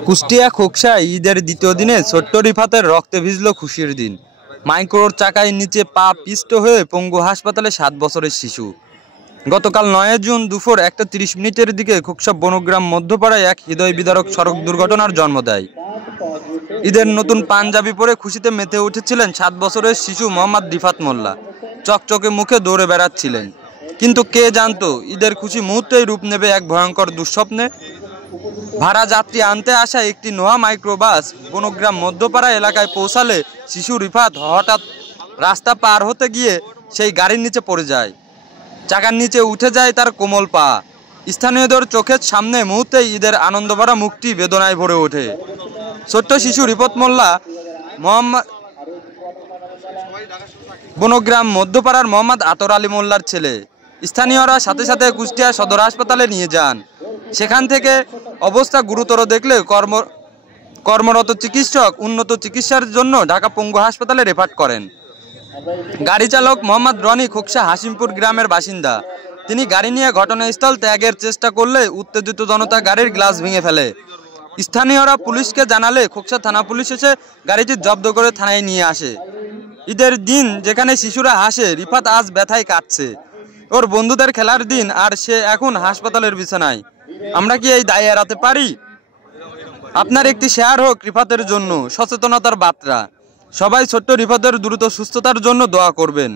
কুষ্টিয়া খোকসায় ঈদের দ্বিতীয় দিনে ছোট্ট রিফাতের রক্তে ভিজল খুশির দিন। মাইক্রোর চাকায় নিচে পা পিষ্ট হয়ে পঙ্গু হাসপাতালে 7 বছরের শিশু। গতকাল 9 জুন দুপুর 1:30 দিকে খোকসা বনগ্রাম মধ্যপাড়ায় এক হৃদয় বিদারক সড়ক দুর্ঘটনার জন্ম দেয়। ঈদের নতুন পাঞ্জাবি পরে খুশিতে মেতে উঠেছিলেন 7 বছরের শিশু মোহাম্মদ রিফাত মোল্লা। চকচকে মুখে দৌড়ে বেড়াচ্ছিলেন, কিন্তু কে জানতো ঈদের খুশি মুহূর্তেই রূপ নেবে এক ভয়ঙ্কর দুঃস্বপ্নে। ভাড়া যাত্রী আনতে আসা একটি নোহা মাইক্রোবাস বনগ্রাম মধ্যপাড়া এলাকায় পৌঁছালে শিশু রিফাত হঠাৎ রাস্তা পার হতে গিয়ে সেই গাড়ির নিচে পড়ে যায়। চাকার নিচে উঠে যায় তার কোমল পা। স্থানীয়দের চোখের সামনে মুহূর্তেই ঈদের আনন্দভরা মুখটি বেদনায় ভরে ওঠে। ছোট্ট শিশু রিফাত মোল্লা বনগ্রাম মধ্যপাড়ার মোহাম্মদ আতর আলী মোল্লার ছেলে। স্থানীয়রা সাথে সাথে কুষ্টিয়া সদর হাসপাতালে নিয়ে যান। সেখান থেকে অবস্থা গুরুতর দেখলে কর্মরত চিকিৎসক উন্নত চিকিৎসার জন্য ঢাকা পঙ্গু হাসপাতালে রেফার করেন। গাড়ি চালক মোহাম্মদ রনি খোকসা হাসিমপুর গ্রামের বাসিন্দা। তিনি গাড়ি নিয়ে ঘটনাস্থল ত্যাগের চেষ্টা করলে উত্তেজিত জনতা গাড়ির গ্লাস ভেঙে ফেলে। স্থানীয়রা পুলিশকে জানালে খোকসা থানা পুলিশ এসে গাড়িটি জব্দ করে থানায় নিয়ে আসে। ঈদের দিন যেখানে শিশুরা হাসে, রিফাত আজ ব্যথায় কাটছে। ওর বন্ধুদের খেলার দিন, আর সে এখন হাসপাতালের বিছানায়। আমরা কি এই দায় এড়াতে পারি? আপনার একটি শেয়ার হোক রিফাতের জন্য সচেতনতার বার্তা। সবাই ছোট্ট রিফাতের দ্রুত সুস্থতার জন্য দোয়া করবেন।